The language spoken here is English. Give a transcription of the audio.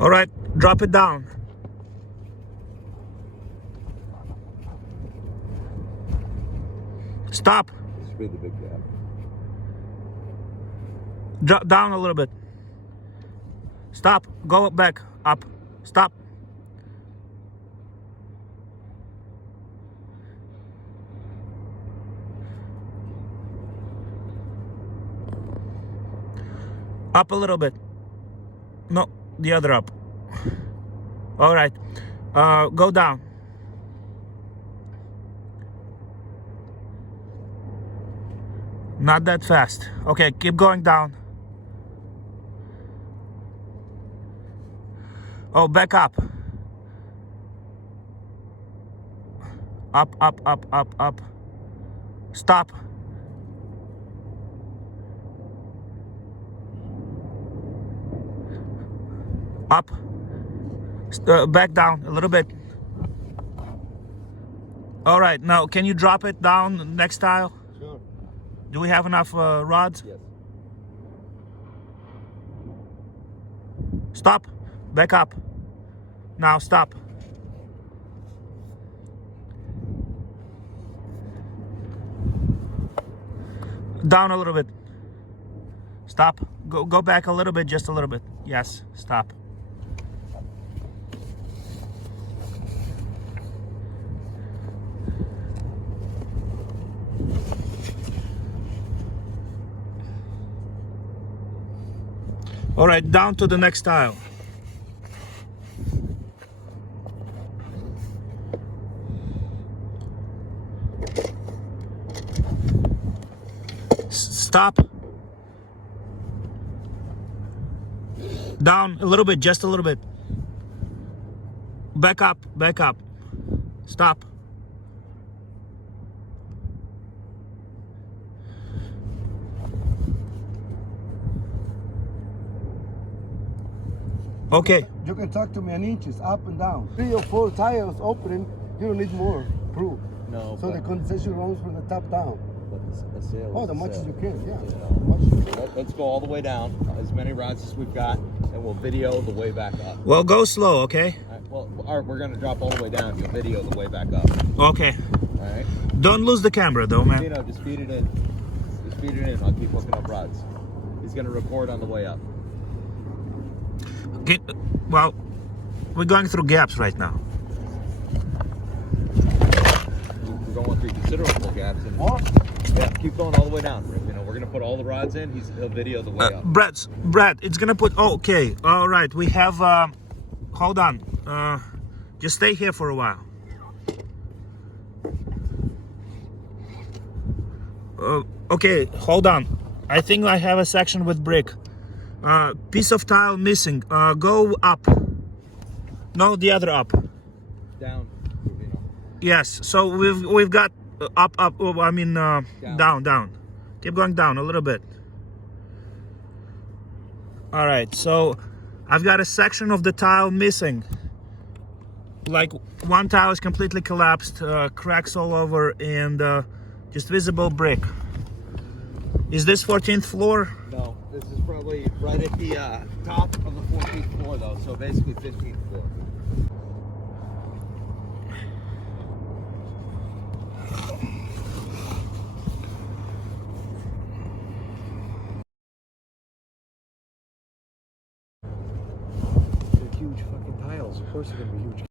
All right, drop it down. Stop. This should be the big gap. Drop down a little bit. Stop. Go back. Up. Stop. Up a little bit. No, the other up. All right. Go down. Not that fast. Okay, keep going down. Oh, back up. Up, up, up, up, up. Stop. Up. Back down a little bit. All right, now can you drop it down next tile? Sure. Do we have enough rods? Yes. Stop. Back up. Now stop. Down a little bit. Stop. Go back a little bit, just a little bit. Yes, stop. All right, down to the next tile. Stop. Down a little bit, just a little bit. Back up, back up. Stop. Okay. You can talk to me in inches, up and down. 3 or 4 tires opening, you don't need more proof. No. So the condensation runs from the top down. But the sail. Oh, the much as you can, yeah. Let's go all the way down, as many rods as we've got, and we'll video the way back up. Well, go slow, okay? All right, we're gonna drop all the way down. You'll video the way back up. Okay. All right. Don't lose the camera, though, man. Just feed it in. Just feed it in. I'll keep hooking up rods. He's gonna record on the way up. Okay, well, we're going through gaps right now. We're going through considerable gaps. And yeah, keep going all the way down. You know, we're gonna put all the rods in. He'll video the way up. Brad, it's gonna put. Oh, okay, all right. We have. Hold on. Just stay here for a while. Okay, hold on. I think I have a section with brick. Piece of tile missing. Go up. No, the other up. Down. Yes. So we've got up. Oh, I mean down. Keep going down a little bit. All right. So I've got a section of the tile missing. Like one tile is completely collapsed, cracks all over, and just visible brick. Is this 14th floor? No, this is probably right at the top of the 14th floor, though. So basically 15th floor. They're huge fucking tiles. Of course they're gonna be huge.